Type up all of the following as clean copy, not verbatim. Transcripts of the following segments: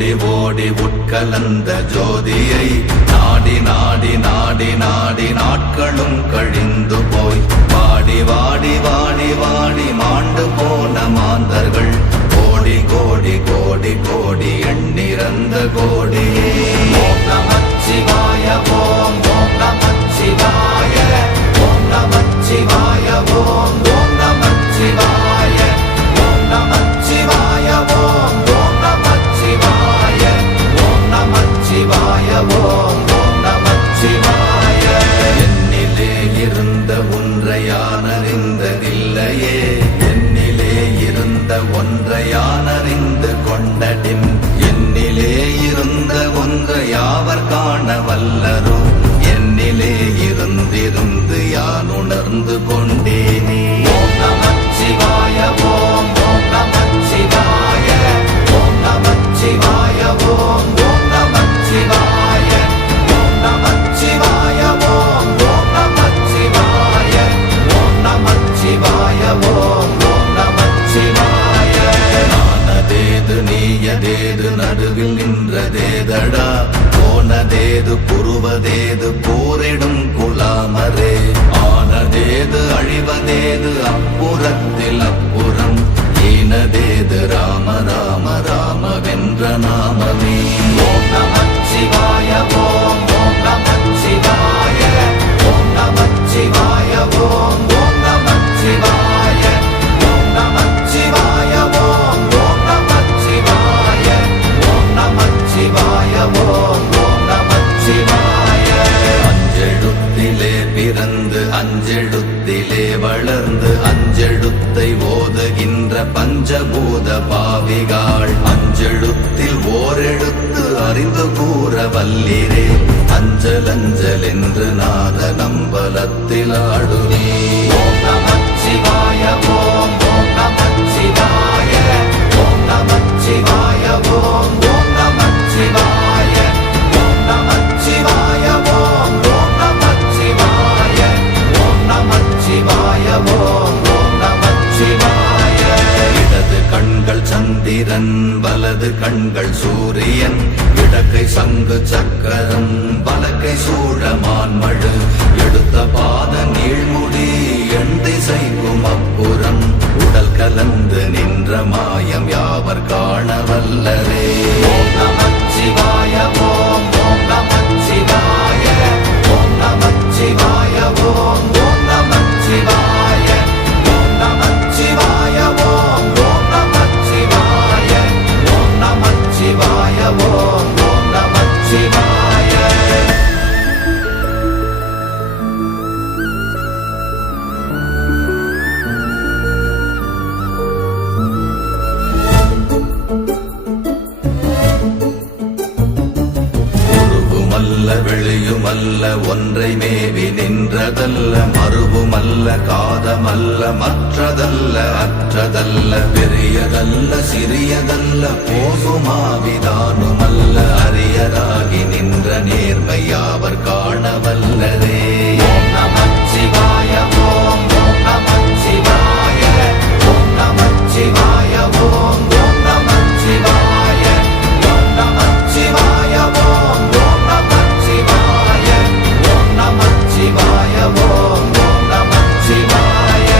ஓடி ஓடி உட்கலந்த ஜோதியை நாடி நாடி நாடி நாடி நாட்களும் கழிந்து போய் வாடி வாடி வாடி வாடி மாண்டு போன மாந்தர்கள் கோடி கோடி கோடி கோடி எண்ணிறந்த கோடியே. ஓம் நமச்சிவாய ஓம் ஓம் நமச்சிவாய ஓம் நமச்சிவாய ஓம் ஓம் நமச்சிவாய ஓம் நமச்சிவாய ஓம் ஓம் நமச்சிவாய ஓம் நமச்சிவாய ஓம் ஓம் நமச்சிவாய. என்னிலே இருந்த ஒன்றை யான் அறிந்ததில்லையே, என்னிலே இருந்த ஒன்றை யான் அறிந்து கொண்டடின், என்னிலே இருந்த ஒன்றை யாவர் காண வல்லரோ, என்னிலே இருந்திருந்து யான் உணர்ந்து கொண்டேனே. ஓம் நமச்சிவாய ஓம் ஓம் நமச்சிவாய ஓம் நமச்சிவாய ஓம் ஓம் நமச்சிவாய ஓம் நமச்சிவாய ஓம் ஓம் நமச்சிவாய ஓம் நமச்சிவாய ஓம் ஓம் நமச்சிவாய. நானதேது நீயதேது நடுவில் நின்றதேதடா, போனதேது புருவதேது போரிடும் குலாமரே, ஆனதேது அழிவதேது அப்புறத்தில் அப்புறம், ஈனதேது ராம ராம ராமவென்ற நாமமே. ஓம் நமச்சிவாய ஓம் ஓம் நமச்சிவாய ஓம் நமச்சிவாய ஓம் ஓம் நமச்சிவாய ஓம் நமச்சிவாய ஓம் ஓம் நமச்சிவாய ஓம் நமச்சிவாய ஓம் ஓம் நமச்சிவாய. அஞ்செழுத்திலே பிறந்து அஞ்செழுத்திலே வளர்ந்து அஞ்செழுத்தை ஓதுகின்ற பஞ்சபூத பாவிகாள், அஞ்செழுத்தில் ஓரெழுத்து அறிந்து கூற வல்லிரே, அஞ்சல் அஞ்சல் என்று நாத நம்பலத்தில் ஆடுவே. ஓம் நமச்சிவாய ஓம் ஓம் நமச்சிவாய ஓம் நமச்சிவாய ஓம் ஓம் நமச்சிவாய ஓம் நமச்சிவாய ஓம் ஓம் நமச்சிவாய ஓம் நமச்சிவாய ஓம் ஓம் நமச்சிவாய. இடது கண்கள் சந்திரன் வலது கண்கள் சூரியன், இடக்கை சங்கு சக்கரம் வலக்கை சூழமான்மழு, எடுத்த பாத நீழ்முடி எண் திசைக்கும் அப்புறம், உடல் கலந்து நின்ற மாயம் யாவர் காண வல்லரே. ஓம் நமச்சிவாய ஓம் ஓம் நமச்சிவாய ஓம் நமச்சிவாய ஓம் ஓம் நமச்சிவாய ஓம் நமச்சிவாய ஓம் ஓம் நமச்சிவாய ஓம் நமச்சிவாய ஓம் ஓம் நமச்சிவாய. வெளியுமல்ல ஒன்றை மேவி நின்றதல்ல, மறுவுமல்ல காதமல்ல மற்றதல்ல அற்றதல்ல, பெரியதல்ல சிறியதல்ல போகுமாவிதானுமல்ல, அரியராகி நின்ற நேர்மை யாவர் காண வல்லரே. ஓம் நமச்சிவாய ஓம் ஓம் நமச்சிவாய ஓம் நமச்சிவாய ஓம் ஓம் நமச்சிவாய ஓம் நமச்சிவாய ஓம் ஓம் நமச்சிவாய ஓம் நமச்சிவாய ஓம் ஓம் நமச்சிவாய.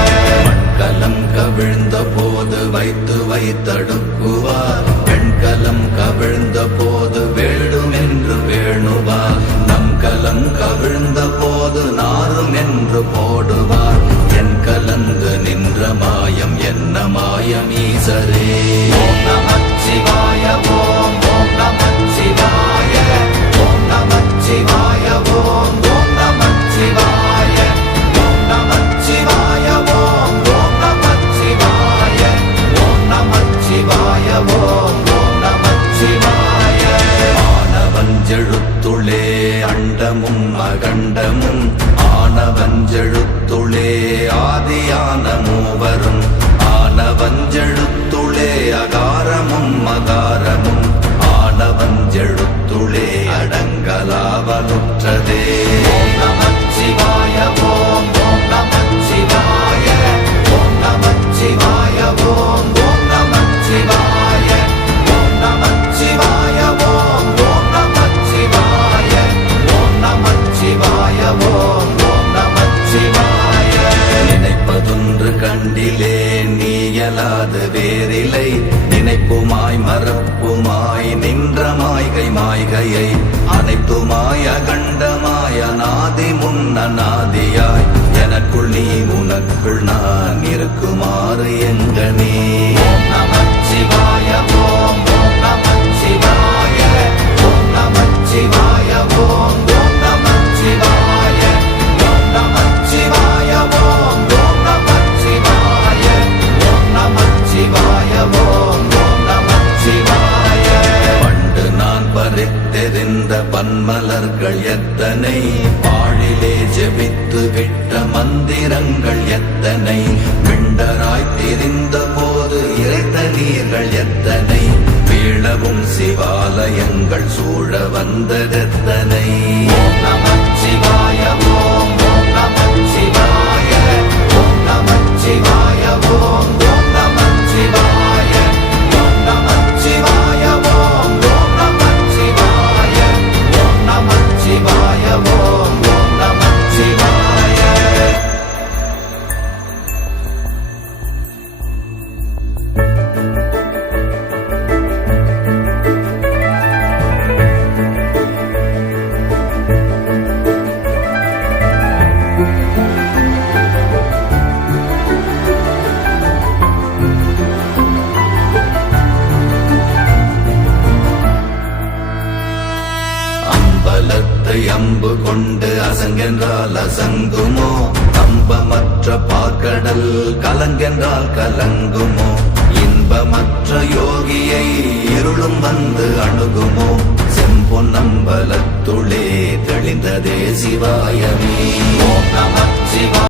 மண்கலம் கவிழ்ந்த போது வைத்து வைத்தடுக்குவார், பெண்கலம் கவிழ்ந்த போது வேடும் என்று வேணுவார், நம் கலம் கவிழ்ந்த போது நாரும் என்று போடுவார், என் கலந்து நின்ற மாயம் என்ன மாயம் ஈசரே. ஓம் நமச்சிவாய ஓம் ஓம் நமச்சிவாய ஓம் நமச்சிவாய ஓம் ஓம் நமச்சிவாய ஓம் நமச்சிவாய ஓம் ஓம் நமச்சிவாய ஓம் நமச்சிவாய ஓம் ஓம் நமச்சிவாய. ஆனவஞ்செழுத்துளே அண்டமும் அகண்டமும், ஆனவஞ்செழுத்துளே ஆதியான மூவரும், ஆனவஞ்செழுத்துளே அகாரமும் மகாரமும், ஆனவஞ்செழுத்துளே அடங்கலாவலுற்றதே. ஓம் நமச்சிவாய ஓம் ஓம் நமச்சிவாய ஓம் நமச்சிவாய ஓம் ஓம் நமச்சிவாய ஓம் நமச்சிவாய ஆதி முன்னநாதியாய் எனக்குள் நீ உனக்குள் நான் இருக்குமாறு எங்கனே. ஓம் நமச்சிவாய ஓம் ஓம் நமச்சிவாய ஓம் நமச்சிவாய ஓம் ஓம் நமச்சிவாய ஓம் நமச்சிவாய ஓம் ஓம் நமச்சிவாய ஓம் நமச்சிவாய ஓம் ஓம் நமச்சிவாய. பண்டு நான் பறித்தெறிந்த பன்மலர்கள் எத்தனை, பாழிலே ஜெபித்து விட்ட மந்திரங்கள் எத்தனை, மிண்டராய் திரிந்த போது இறைத்த நீர்கள் எத்தனை, வீழவும் சிவாலயங்கள் சூழ வந்ததெத்தனை. ஓம் நமச்சிவாய ஓம் ஓம் நமச்சிவாய ஓம் நமச்சிவாய ஓம் ஓம் நமச்சிவாய ஓம் நமச்சிவாய ஓம் ஓம் நமச்சிவாய ஓம் நமச்சிவாய ஓம் ஓம் நமச்சிவாய. அம்பலத்தை அம்பு கொண்டு அசங்கென்றால் அசங்குமோ, அம்பமற்ற பார்க்கடல் கலங்கென்றால் கலங்குமோ, இன்பமற்ற யோகியை இருளும் வந்து அணுகுமோ, செம்பொன்னம்பலத்துளே தெளிந்ததே சிவாயமே. ஓம் நமச்சிவாய